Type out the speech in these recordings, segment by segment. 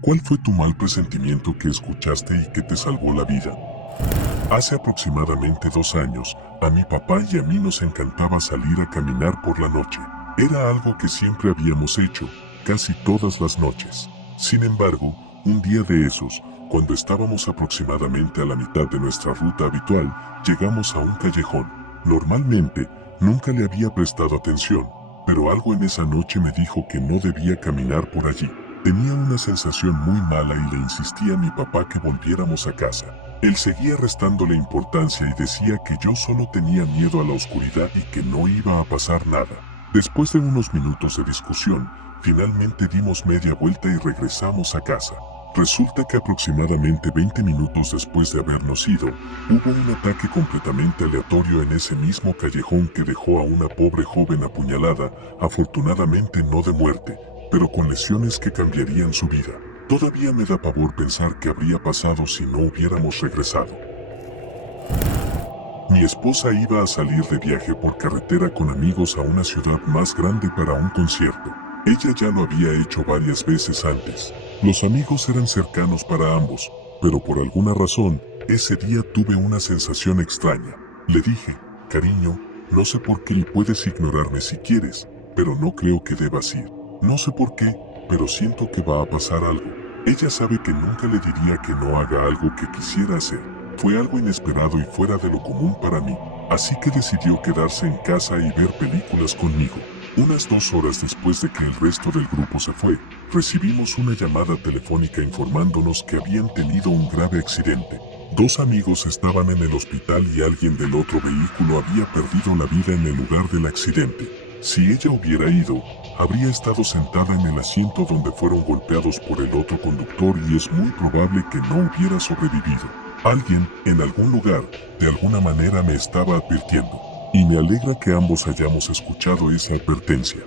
¿Cuál fue tu mal presentimiento que escuchaste y que te salvó la vida? Hace aproximadamente 2 años, a mi papá y a mí nos encantaba salir a caminar por la noche. Era algo que siempre habíamos hecho, casi todas las noches. Sin embargo, un día de esos, cuando estábamos aproximadamente a la mitad de nuestra ruta habitual, llegamos a un callejón. Normalmente, nunca le había prestado atención, pero algo en esa noche me dijo que no debía caminar por allí. Tenía una sensación muy mala y le insistía a mi papá que volviéramos a casa. Él seguía restándole importancia y decía que yo solo tenía miedo a la oscuridad y que no iba a pasar nada. Después de unos minutos de discusión, finalmente dimos media vuelta y regresamos a casa. Resulta que aproximadamente 20 minutos después de habernos ido, hubo un ataque completamente aleatorio en ese mismo callejón que dejó a una pobre joven apuñalada, afortunadamente no de muerte, pero con lesiones que cambiarían su vida. Todavía me da pavor pensar qué habría pasado si no hubiéramos regresado. Mi esposa iba a salir de viaje por carretera con amigos a una ciudad más grande para un concierto. Ella ya lo había hecho varias veces antes. Los amigos eran cercanos para ambos, pero por alguna razón, ese día tuve una sensación extraña. Le dije, cariño, no sé por qué y puedes ignorarme si quieres, pero no creo que debas ir. No sé por qué, pero siento que va a pasar algo. Ella sabe que nunca le diría que no haga algo que quisiera hacer. Fue algo inesperado y fuera de lo común para mí, así que decidió quedarse en casa y ver películas conmigo. Unas 2 horas después de que el resto del grupo se fue, recibimos una llamada telefónica informándonos que habían tenido un grave accidente. 2 amigos estaban en el hospital y alguien del otro vehículo había perdido la vida en el lugar del accidente. Si ella hubiera ido, habría estado sentada en el asiento donde fueron golpeados por el otro conductor y es muy probable que no hubiera sobrevivido. Alguien, en algún lugar, de alguna manera me estaba advirtiendo. Y me alegra que ambos hayamos escuchado esa advertencia.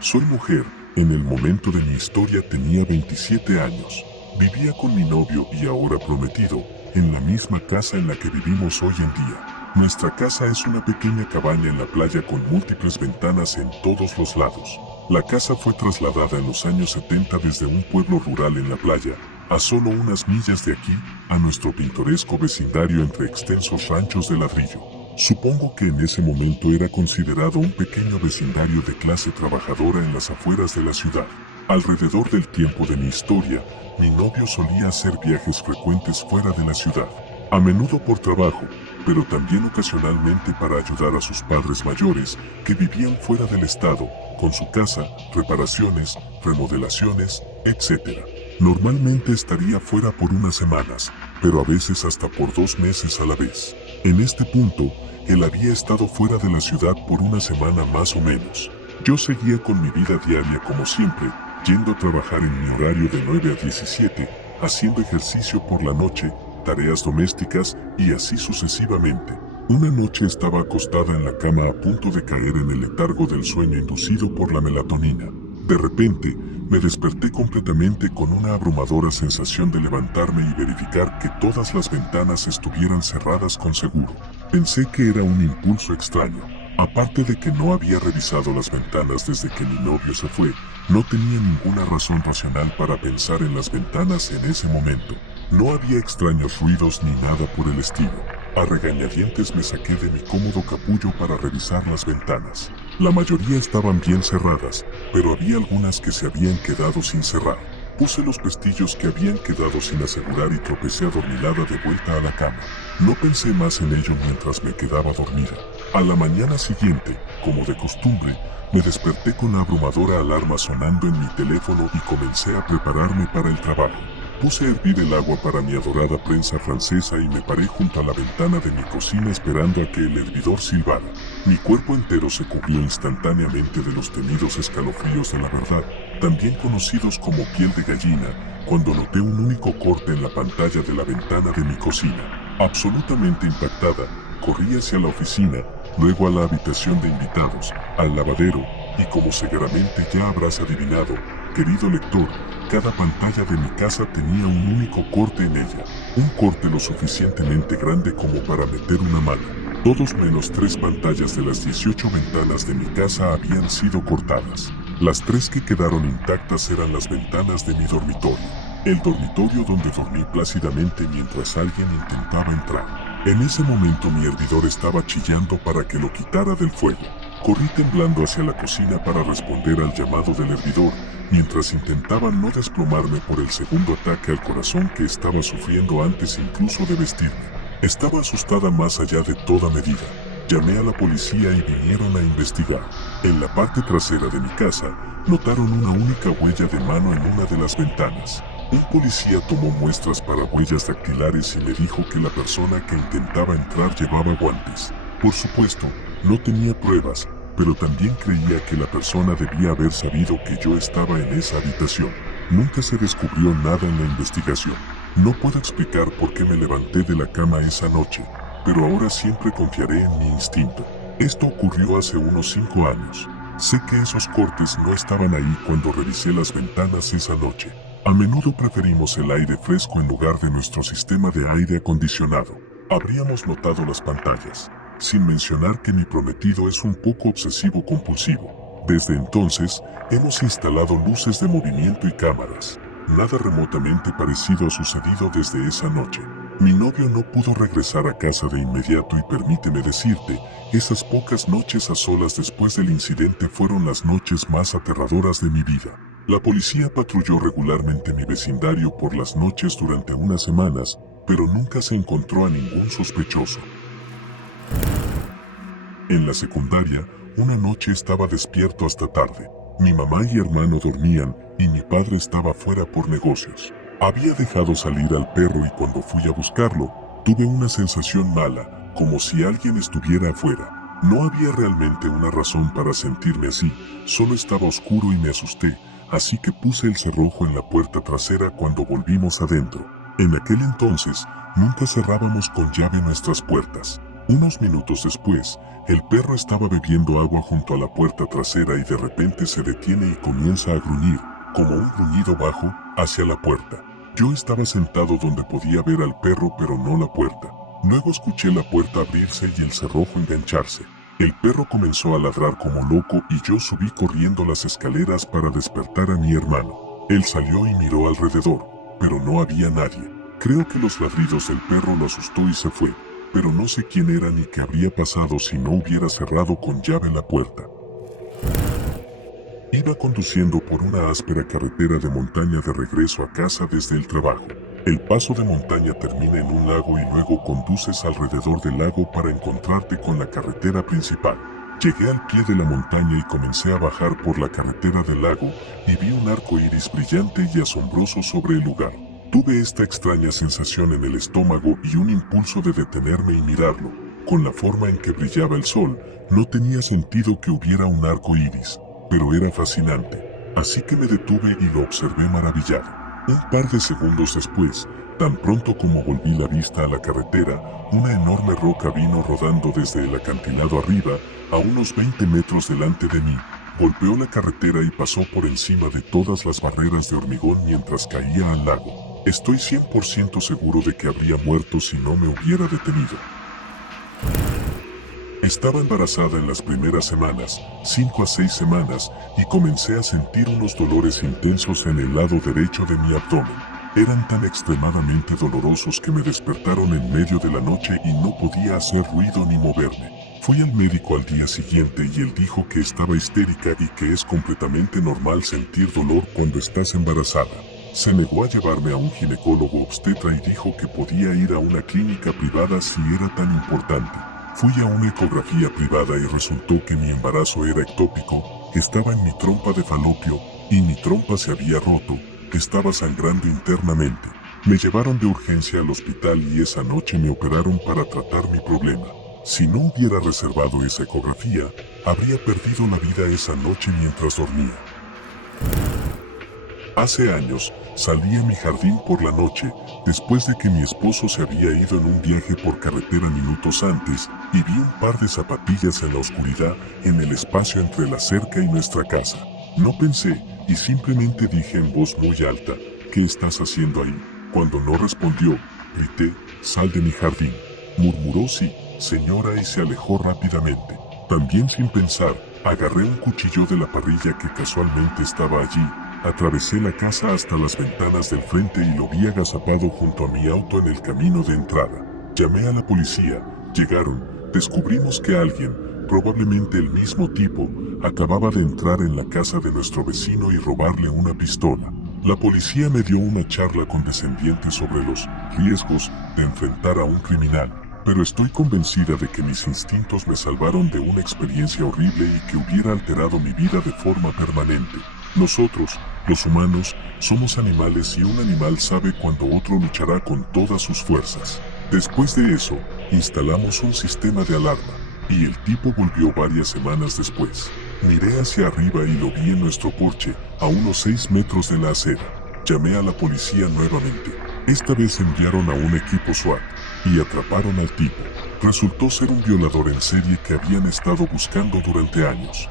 Soy mujer, en el momento de mi historia tenía 27 años. Vivía con mi novio y ahora prometido, en la misma casa en la que vivimos hoy en día. Nuestra casa es una pequeña cabaña en la playa con múltiples ventanas en todos los lados. La casa fue trasladada en los años 70 desde un pueblo rural en la playa, a solo unas millas de aquí, a nuestro pintoresco vecindario entre extensos ranchos de ladrillo. Supongo que en ese momento era considerado un pequeño vecindario de clase trabajadora en las afueras de la ciudad. Alrededor del tiempo de mi historia, mi novio solía hacer viajes frecuentes fuera de la ciudad, a menudo por trabajo, pero también ocasionalmente para ayudar a sus padres mayores, que vivían fuera del estado, con su casa, reparaciones, remodelaciones, etc. Normalmente estaría fuera por unas semanas, pero a veces hasta por 2 meses a la vez. En este punto, él había estado fuera de la ciudad por una semana más o menos. Yo seguía con mi vida diaria como siempre, yendo a trabajar en mi horario de 9 a 17, haciendo ejercicio por la noche, tareas domésticas y así sucesivamente. Una noche estaba acostada en la cama a punto de caer en el letargo del sueño inducido por la melatonina. De repente, me desperté completamente con una abrumadora sensación de levantarme y verificar que todas las ventanas estuvieran cerradas con seguro. Pensé que era un impulso extraño. Aparte de que no había revisado las ventanas desde que mi novio se fue, no tenía ninguna razón racional para pensar en las ventanas en ese momento. No había extraños ruidos ni nada por el estilo. A regañadientes me saqué de mi cómodo capullo para revisar las ventanas. La mayoría estaban bien cerradas, pero había algunas que se habían quedado sin cerrar. Puse los pestillos que habían quedado sin asegurar y tropecé adormilada de vuelta a la cama. No pensé más en ello mientras me quedaba dormida. A la mañana siguiente, como de costumbre, me desperté con la abrumadora alarma sonando en mi teléfono y comencé a prepararme para el trabajo. Puse a hervir el agua para mi adorada prensa francesa y me paré junto a la ventana de mi cocina esperando a que el hervidor silbara. Mi cuerpo entero se cubrió instantáneamente de los temidos escalofríos de la verdad, también conocidos como piel de gallina, cuando noté un único corte en la pantalla de la ventana de mi cocina. Absolutamente impactada, corrí hacia la oficina, luego a la habitación de invitados, al lavadero, y como seguramente ya habrás adivinado, querido lector, cada pantalla de mi casa tenía un único corte en ella, un corte lo suficientemente grande como para meter una mano. Todos menos 3 pantallas de las 18 ventanas de mi casa habían sido cortadas. Las tres que quedaron intactas eran las ventanas de mi dormitorio, el dormitorio donde dormí plácidamente mientras alguien intentaba entrar. En ese momento mi hervidor estaba chillando para que lo quitara del fuego. Corrí temblando hacia la cocina para responder al llamado del hervidor, mientras intentaba no desplomarme por el segundo ataque al corazón que estaba sufriendo antes incluso de vestirme. Estaba asustada más allá de toda medida. Llamé a la policía y vinieron a investigar. En la parte trasera de mi casa, notaron una única huella de mano en una de las ventanas. Un policía tomó muestras para huellas dactilares y me dijo que la persona que intentaba entrar llevaba guantes. Por supuesto, no tenía pruebas, pero también creía que la persona debía haber sabido que yo estaba en esa habitación. Nunca se descubrió nada en la investigación. No puedo explicar por qué me levanté de la cama esa noche, pero ahora siempre confiaré en mi instinto. Esto ocurrió hace unos 5 años. Sé que esos cortes no estaban ahí cuando revisé las ventanas esa noche. A menudo preferimos el aire fresco en lugar de nuestro sistema de aire acondicionado. Habríamos notado las pantallas, sin mencionar que mi prometido es un poco obsesivo compulsivo. Desde entonces, hemos instalado luces de movimiento y cámaras. Nada remotamente parecido ha sucedido desde esa noche. Mi novio no pudo regresar a casa de inmediato y permíteme decirte, esas pocas noches a solas después del incidente fueron las noches más aterradoras de mi vida. La policía patrulló regularmente mi vecindario por las noches durante unas semanas, pero nunca se encontró a ningún sospechoso. En la secundaria, una noche estaba despierto hasta tarde. Mi mamá y hermano dormían y mi padre estaba fuera por negocios. Había dejado salir al perro y cuando fui a buscarlo, tuve una sensación mala, como si alguien estuviera afuera. No había realmente una razón para sentirme así, solo estaba oscuro y me asusté, así que puse el cerrojo en la puerta trasera cuando volvimos adentro. En aquel entonces, nunca cerrábamos con llave nuestras puertas. Unos minutos después, el perro estaba bebiendo agua junto a la puerta trasera y de repente se detiene y comienza a gruñir, como un gruñido bajo, hacia la puerta. Yo estaba sentado donde podía ver al perro pero no la puerta. Luego escuché la puerta abrirse y el cerrojo engancharse. El perro comenzó a ladrar como loco y yo subí corriendo las escaleras para despertar a mi hermano. Él salió y miró alrededor, pero no había nadie. Creo que los ladridos del perro lo asustó y se fue, pero no sé quién era ni qué habría pasado si no hubiera cerrado con llave la puerta. Iba conduciendo por una áspera carretera de montaña de regreso a casa desde el trabajo. El paso de montaña termina en un lago y luego conduces alrededor del lago para encontrarte con la carretera principal. Llegué al pie de la montaña y comencé a bajar por la carretera del lago y vi un arco iris brillante y asombroso sobre el lugar. Tuve esta extraña sensación en el estómago y un impulso de detenerme y mirarlo. Con la forma en que brillaba el sol, no tenía sentido que hubiera un arco iris, pero era fascinante. Así que me detuve y lo observé maravillado. Un par de segundos después, tan pronto como volví la vista a la carretera, una enorme roca vino rodando desde el acantilado arriba, a unos 20 metros delante de mí. Golpeó la carretera y pasó por encima de todas las barreras de hormigón mientras caía al lago. Estoy 100% seguro de que habría muerto si no me hubiera detenido. Estaba embarazada en las primeras semanas, 5 a 6 semanas, y comencé a sentir unos dolores intensos en el lado derecho de mi abdomen. Eran tan extremadamente dolorosos que me despertaron en medio de la noche y no podía hacer ruido ni moverme. Fui al médico al día siguiente y él dijo que estaba histérica y que es completamente normal sentir dolor cuando estás embarazada. Se negó a llevarme a un ginecólogo obstetra y dijo que podía ir a una clínica privada si era tan importante. Fui a una ecografía privada y resultó que mi embarazo era ectópico, estaba en mi trompa de falopio, y mi trompa se había roto, estaba sangrando internamente. Me llevaron de urgencia al hospital y esa noche me operaron para tratar mi problema. Si no hubiera reservado esa ecografía, habría perdido la vida esa noche mientras dormía. Hace años, salí a mi jardín por la noche, después de que mi esposo se había ido en un viaje por carretera minutos antes, y vi un par de zapatillas en la oscuridad en el espacio entre la cerca y nuestra casa. No pensé, y simplemente dije en voz muy alta, ¿qué estás haciendo ahí? Cuando no respondió, grité, sal de mi jardín. Murmuró sí, señora y se alejó rápidamente. También sin pensar, Agarré un cuchillo de la parrilla que casualmente estaba allí, atravesé la casa hasta las ventanas del frente y lo vi agazapado junto a mi auto en el camino de entrada. Llamé a la policía, llegaron, descubrimos que alguien, probablemente el mismo tipo, acababa de entrar en la casa de nuestro vecino y robarle una pistola. La policía me dio una charla condescendiente sobre los riesgos de enfrentar a un criminal, pero estoy convencida de que mis instintos me salvaron de una experiencia horrible y que hubiera alterado mi vida de forma permanente. Nosotros, los humanos, somos animales y un animal sabe cuando otro luchará con todas sus fuerzas. Después de eso, instalamos un sistema de alarma, y el tipo volvió varias semanas después. Miré hacia arriba y lo vi en nuestro porche, a unos 6 metros de la acera. Llamé a la policía nuevamente. Esta vez enviaron a un equipo SWAT y atraparon al tipo. Resultó ser un violador en serie que habían estado buscando durante años.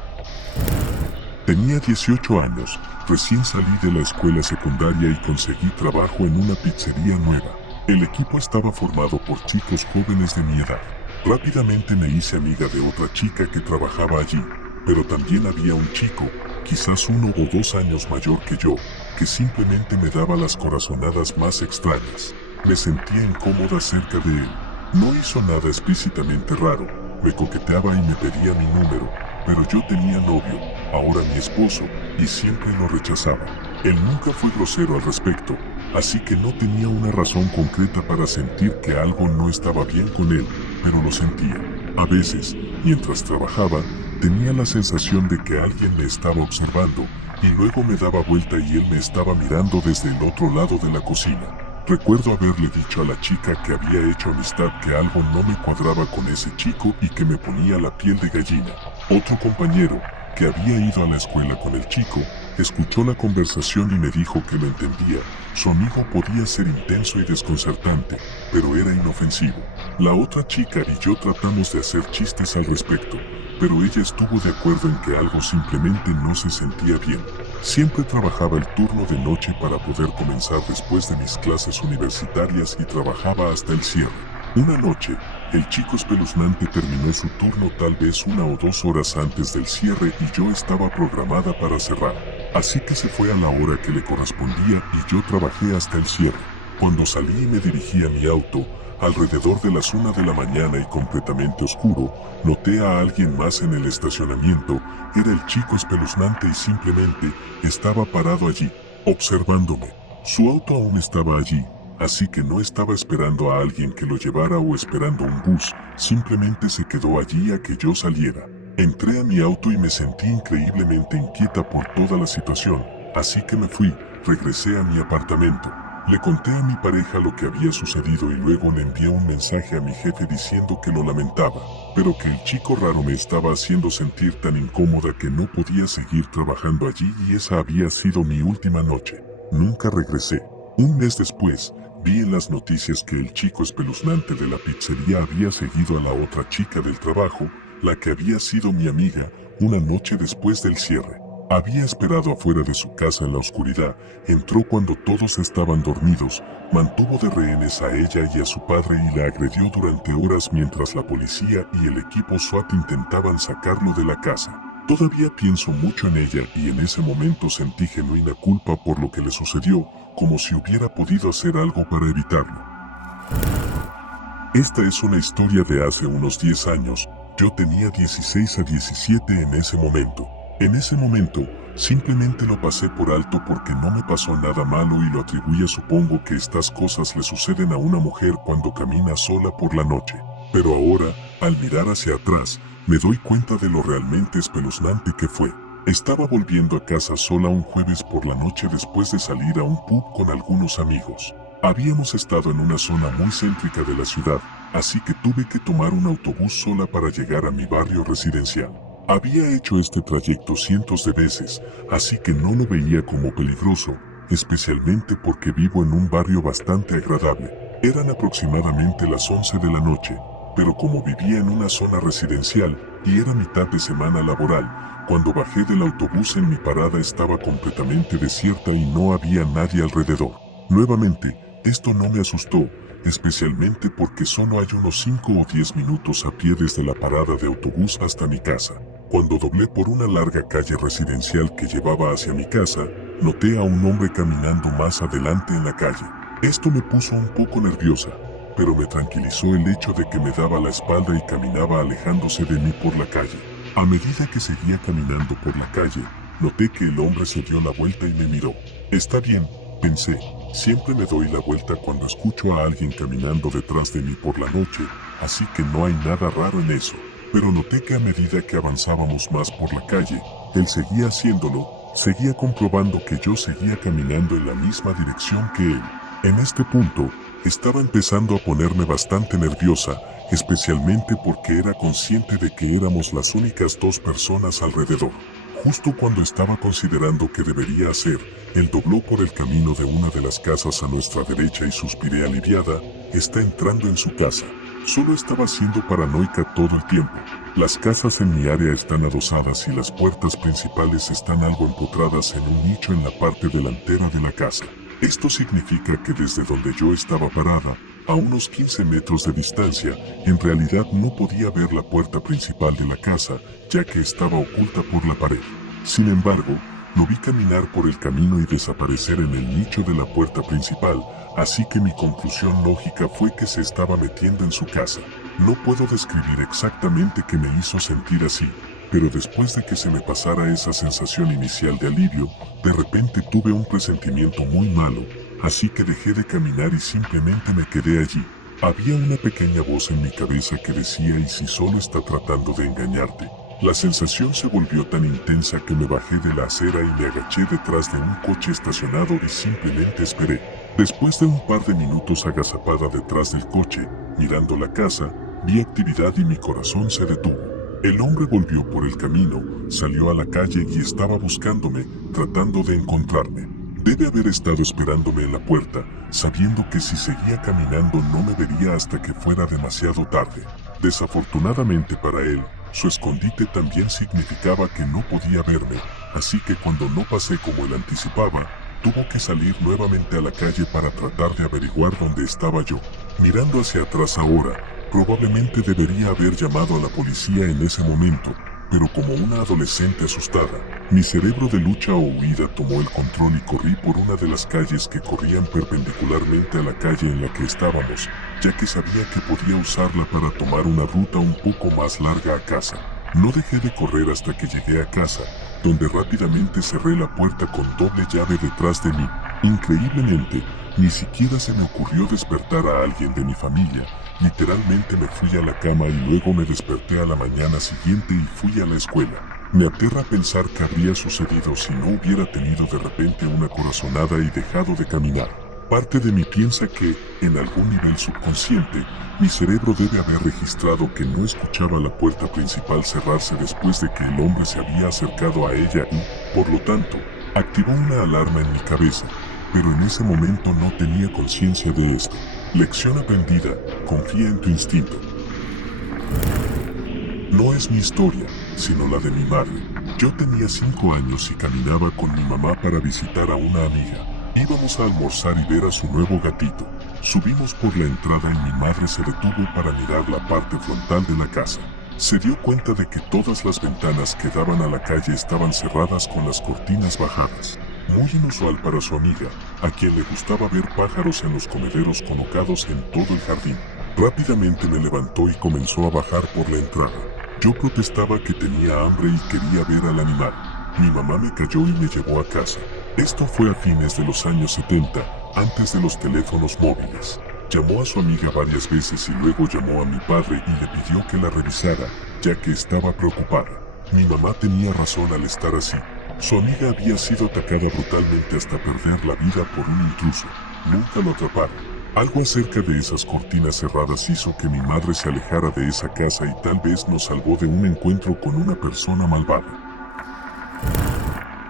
Tenía 18 años, recién salí de la escuela secundaria y conseguí trabajo en una pizzería nueva. El equipo estaba formado por chicos jóvenes de mi edad. Rápidamente me hice amiga de otra chica que trabajaba allí, pero también había un chico, quizás 1 o 2 años mayor que yo, que simplemente me daba las corazonadas más extrañas. Me sentía incómoda cerca de él. No hizo nada explícitamente raro, me coqueteaba y me pedía mi número, pero yo tenía novio, ahora mi esposo, y siempre lo rechazaba. Él nunca fue grosero al respecto, así que no tenía una razón concreta para sentir que algo no estaba bien con él, pero lo sentía. A veces, mientras trabajaba, tenía la sensación de que alguien me estaba observando, y luego me daba vuelta y él me estaba mirando desde el otro lado de la cocina. Recuerdo haberle dicho a la chica que había hecho amistad que algo no me cuadraba con ese chico y que me ponía la piel de gallina. Otro compañero, que había ido a la escuela con el chico, escuchó la conversación y me dijo que lo entendía. Su amigo podía ser intenso y desconcertante, pero era inofensivo. La otra chica y yo tratamos de hacer chistes al respecto, pero ella estuvo de acuerdo en que algo simplemente no se sentía bien. Siempre trabajaba el turno de noche para poder comenzar después de mis clases universitarias y trabajaba hasta el cierre. Una noche, el chico espeluznante terminó su turno tal vez 1 o 2 horas antes del cierre y yo estaba programada para cerrar. Así que se fue a la hora que le correspondía y yo trabajé hasta el cierre. Cuando salí y me dirigí a mi auto, alrededor de las 1 de la mañana y completamente oscuro, noté a alguien más en el estacionamiento. Era el chico espeluznante y simplemente estaba parado allí, observándome. Su auto aún estaba allí, así que no estaba esperando a alguien que lo llevara o esperando un bus, simplemente se quedó allí a que yo saliera. Entré a mi auto y me sentí increíblemente inquieta por toda la situación, así que me fui, regresé a mi apartamento. Le conté a mi pareja lo que había sucedido y luego le envié un mensaje a mi jefe diciendo que lo lamentaba, pero que el chico raro me estaba haciendo sentir tan incómoda que no podía seguir trabajando allí y esa había sido mi última noche. Nunca regresé. Un mes después, vi en las noticias que el chico espeluznante de la pizzería había seguido a la otra chica del trabajo, la que había sido mi amiga, una noche después del cierre. Había esperado afuera de su casa en la oscuridad, entró cuando todos estaban dormidos, mantuvo de rehenes a ella y a su padre y la agredió durante horas mientras la policía y el equipo SWAT intentaban sacarlo de la casa. Todavía pienso mucho en ella y en ese momento sentí genuina culpa por lo que le sucedió, como si hubiera podido hacer algo para evitarlo. Esta es una historia de hace unos 10 años, yo tenía 16 a 17 en ese momento. En ese momento, simplemente lo pasé por alto porque no me pasó nada malo y lo atribuía. Supongo que estas cosas le suceden a una mujer cuando camina sola por la noche. Pero ahora, al mirar hacia atrás, me doy cuenta de lo realmente espeluznante que fue. Estaba volviendo a casa sola un jueves por la noche después de salir a un pub con algunos amigos. Habíamos estado en una zona muy céntrica de la ciudad, así que tuve que tomar un autobús sola para llegar a mi barrio residencial. Había hecho este trayecto cientos de veces, así que no lo veía como peligroso, especialmente porque vivo en un barrio bastante agradable. Eran aproximadamente las 11 de la noche, pero como vivía en una zona residencial y era mitad de semana laboral, cuando bajé del autobús en mi parada estaba completamente desierta y no había nadie alrededor. Nuevamente, esto no me asustó, especialmente porque solo hay unos 5 o 10 minutos a pie desde la parada de autobús hasta mi casa. Cuando doblé por una larga calle residencial que llevaba hacia mi casa, noté a un hombre caminando más adelante en la calle. Esto me puso un poco nerviosa, pero me tranquilizó el hecho de que me daba la espalda y caminaba alejándose de mí por la calle. A medida que seguía caminando por la calle, noté que el hombre se dio la vuelta y me miró. Está bien, pensé, siempre me doy la vuelta cuando escucho a alguien caminando detrás de mí por la noche, así que no hay nada raro en eso. Pero noté que a medida que avanzábamos más por la calle, él seguía haciéndolo, seguía comprobando que yo seguía caminando en la misma dirección que él. En este punto, estaba empezando a ponerme bastante nerviosa, especialmente porque era consciente de que éramos las únicas dos personas alrededor. Justo cuando estaba considerando qué debería hacer, él dobló por el camino de una de las casas a nuestra derecha y suspiré aliviada, está entrando en su casa. Solo estaba siendo paranoica todo el tiempo. Las casas en mi área están adosadas y las puertas principales están algo empotradas en un nicho en la parte delantera de la casa. Esto significa que desde donde yo estaba parada, a unos 15 metros de distancia, en realidad no podía ver la puerta principal de la casa, ya que estaba oculta por la pared. Sin embargo, lo vi caminar por el camino y desaparecer en el nicho de la puerta principal, así que mi conclusión lógica fue que se estaba metiendo en su casa. No puedo describir exactamente qué me hizo sentir así, pero después de que se me pasara esa sensación inicial de alivio, de repente tuve un presentimiento muy malo, así que dejé de caminar y simplemente me quedé allí. Había una pequeña voz en mi cabeza que decía: ¿y si solo está tratando de engañarte? La sensación se volvió tan intensa que me bajé de la acera y me agaché detrás de un coche estacionado y simplemente esperé. Después de un par de minutos agazapada detrás del coche, mirando la casa, vi actividad y mi corazón se detuvo. El hombre volvió por el camino, salió a la calle y estaba buscándome, tratando de encontrarme. Debe haber estado esperándome en la puerta, sabiendo que si seguía caminando no me vería hasta que fuera demasiado tarde. Desafortunadamente para él, su escondite también significaba que no podía verme, así que cuando no pasé como él anticipaba, tuvo que salir nuevamente a la calle para tratar de averiguar dónde estaba yo. Mirando hacia atrás ahora, probablemente debería haber llamado a la policía en ese momento, pero como una adolescente asustada, mi cerebro de lucha o huida tomó el control y corrí por una de las calles que corrían perpendicularmente a la calle en la que estábamos, ya que sabía que podía usarla para tomar una ruta un poco más larga a casa. No dejé de correr hasta que llegué a casa, donde rápidamente cerré la puerta con doble llave detrás de mí. Increíblemente, ni siquiera se me ocurrió despertar a alguien de mi familia. Literalmente me fui a la cama y luego me desperté a la mañana siguiente y fui a la escuela. Me aterra pensar qué habría sucedido si no hubiera tenido de repente una corazonada y dejado de caminar. Parte de mí piensa que, en algún nivel subconsciente, mi cerebro debe haber registrado que no escuchaba la puerta principal cerrarse después de que el hombre se había acercado a ella y, por lo tanto, activó una alarma en mi cabeza, pero en ese momento no tenía conciencia de esto. Lección aprendida: confía en tu instinto. No es mi historia, sino la de mi madre. Yo tenía 5 años y caminaba con mi mamá para visitar a una amiga. Íbamos a almorzar y ver a su nuevo gatito. Subimos por la entrada y mi madre se detuvo para mirar la parte frontal de la casa. Se dio cuenta de que todas las ventanas que daban a la calle estaban cerradas con las cortinas bajadas. Muy inusual para su amiga, a quien le gustaba ver pájaros en los comederos colocados en todo el jardín. Rápidamente me levantó y comenzó a bajar por la entrada. Yo protestaba que tenía hambre y quería ver al animal. Mi mamá me calló y me llevó a casa. Esto fue a fines de los años 70, antes de los teléfonos móviles. Llamó a su amiga varias veces y luego llamó a mi padre y le pidió que la revisara, ya que estaba preocupada. Mi mamá tenía razón al estar así. Su amiga había sido atacada brutalmente hasta perder la vida por un intruso. Nunca lo atraparon. Algo acerca de esas cortinas cerradas hizo que mi madre se alejara de esa casa y tal vez nos salvó de un encuentro con una persona malvada.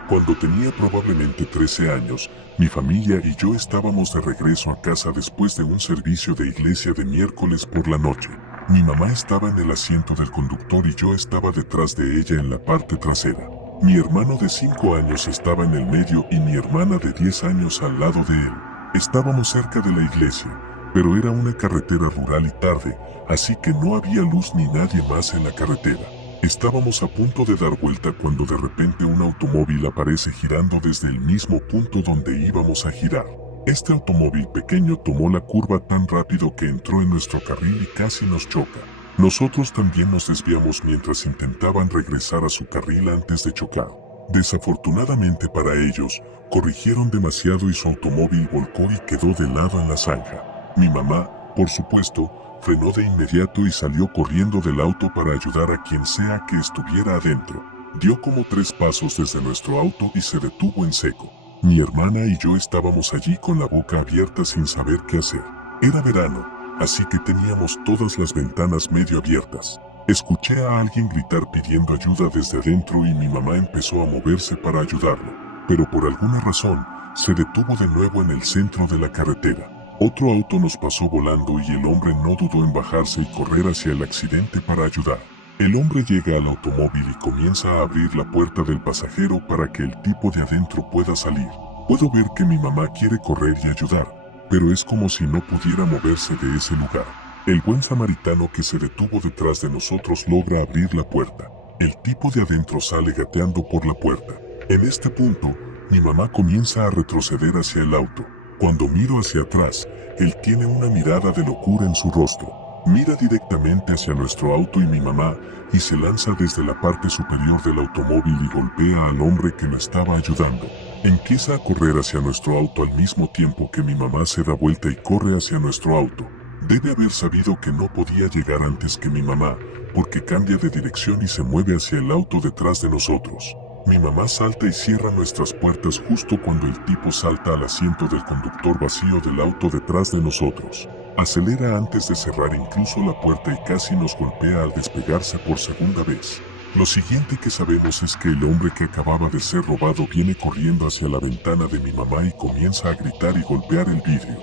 Cuando tenía probablemente 13 años, mi familia y yo estábamos de regreso a casa después de un servicio de iglesia de miércoles por la noche. Mi mamá estaba en el asiento del conductor y yo estaba detrás de ella en la parte trasera. Mi hermano de 5 años estaba en el medio y mi hermana de 10 años al lado de él. Estábamos cerca de la iglesia, pero era una carretera rural y tarde, así que no había luz ni nadie más en la carretera. Estábamos a punto de dar vuelta cuando de repente un automóvil aparece girando desde el mismo punto donde íbamos a girar. Este automóvil pequeño tomó la curva tan rápido que entró en nuestro carril y casi nos choca. Nosotros también nos desviamos mientras intentaban regresar a su carril antes de chocar. Desafortunadamente para ellos, corrigieron demasiado y su automóvil volcó y quedó de lado en la zanja. Mi mamá, por supuesto, frenó de inmediato y salió corriendo del auto para ayudar a quien sea que estuviera adentro. Dio como 3 pasos desde nuestro auto y se detuvo en seco. Mi hermana y yo estábamos allí con la boca abierta sin saber qué hacer. Era verano, así que teníamos todas las ventanas medio abiertas. Escuché a alguien gritar pidiendo ayuda desde adentro y mi mamá empezó a moverse para ayudarlo, pero por alguna razón, se detuvo de nuevo en el centro de la carretera. Otro auto nos pasó volando y el hombre no dudó en bajarse y correr hacia el accidente para ayudar. El hombre llega al automóvil y comienza a abrir la puerta del pasajero para que el tipo de adentro pueda salir. Puedo ver que mi mamá quiere correr y ayudar, pero es como si no pudiera moverse de ese lugar. El buen samaritano que se detuvo detrás de nosotros logra abrir la puerta. El tipo de adentro sale gateando por la puerta. En este punto, mi mamá comienza a retroceder hacia el auto. Cuando miro hacia atrás, él tiene una mirada de locura en su rostro. Mira directamente hacia nuestro auto y mi mamá, y se lanza desde la parte superior del automóvil y golpea al hombre que lo estaba ayudando. Empieza a correr hacia nuestro auto al mismo tiempo que mi mamá se da vuelta y corre hacia nuestro auto. Debe haber sabido que no podía llegar antes que mi mamá, porque cambia de dirección y se mueve hacia el auto detrás de nosotros. Mi mamá salta y cierra nuestras puertas justo cuando el tipo salta al asiento del conductor vacío del auto detrás de nosotros. Acelera antes de cerrar incluso la puerta y casi nos golpea al despegarse por segunda vez. Lo siguiente que sabemos es que el hombre que acababa de ser robado viene corriendo hacia la ventana de mi mamá y comienza a gritar y golpear el vidrio.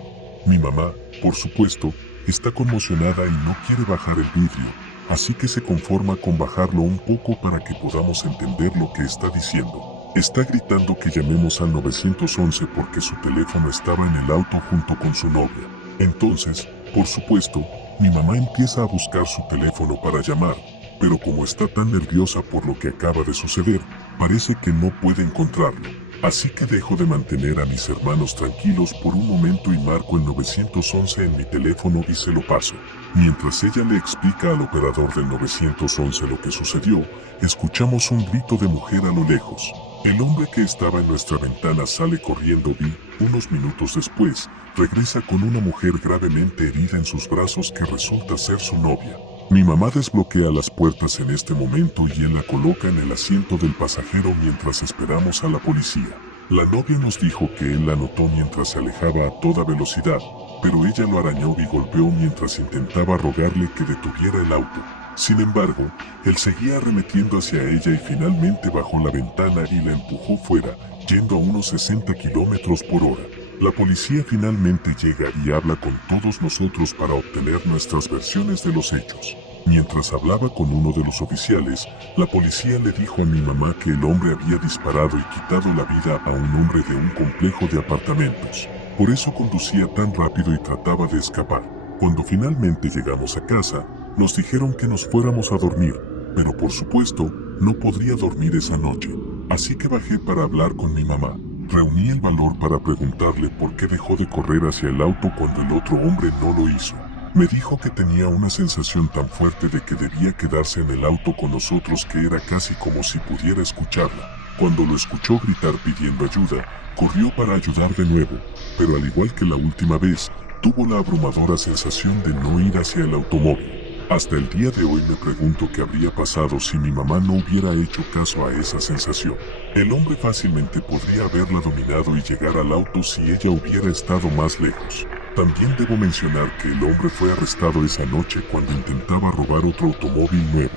Mi mamá, por supuesto, está conmocionada y no quiere bajar el vidrio, así que se conforma con bajarlo un poco para que podamos entender lo que está diciendo. Está gritando que llamemos al 911 porque su teléfono estaba en el auto junto con su novia. Entonces, por supuesto, mi mamá empieza a buscar su teléfono para llamar, pero como está tan nerviosa por lo que acaba de suceder, parece que no puede encontrarlo. Así que dejo de mantener a mis hermanos tranquilos por un momento y marco el 911 en mi teléfono y se lo paso. Mientras ella le explica al operador del 911 lo que sucedió, escuchamos un grito de mujer a lo lejos. El hombre que estaba en nuestra ventana sale corriendo y, unos minutos después, regresa con una mujer gravemente herida en sus brazos que resulta ser su novia. Mi mamá desbloquea las puertas en este momento y él la coloca en el asiento del pasajero mientras esperamos a la policía. La novia nos dijo que él la notó mientras se alejaba a toda velocidad, pero ella lo arañó y golpeó mientras intentaba rogarle que detuviera el auto. Sin embargo, él seguía arremetiendo hacia ella y finalmente bajó la ventana y la empujó fuera, yendo a unos 60 kilómetros por hora. La policía finalmente llega y habla con todos nosotros para obtener nuestras versiones de los hechos. Mientras hablaba con uno de los oficiales, la policía le dijo a mi mamá que el hombre había disparado y quitado la vida a un hombre de un complejo de apartamentos. Por eso conducía tan rápido y trataba de escapar. Cuando finalmente llegamos a casa, nos dijeron que nos fuéramos a dormir, pero por supuesto, no podría dormir esa noche. Así que bajé para hablar con mi mamá. Reuní el valor para preguntarle por qué dejó de correr hacia el auto cuando el otro hombre no lo hizo. Me dijo que tenía una sensación tan fuerte de que debía quedarse en el auto con nosotros que era casi como si pudiera escucharla. Cuando lo escuchó gritar pidiendo ayuda, corrió para ayudar de nuevo, pero al igual que la última vez, tuvo la abrumadora sensación de no ir hacia el automóvil. Hasta el día de hoy me pregunto qué habría pasado si mi mamá no hubiera hecho caso a esa sensación. El hombre fácilmente podría haberla dominado y llegar al auto si ella hubiera estado más lejos. También debo mencionar que el hombre fue arrestado esa noche cuando intentaba robar otro automóvil nuevo.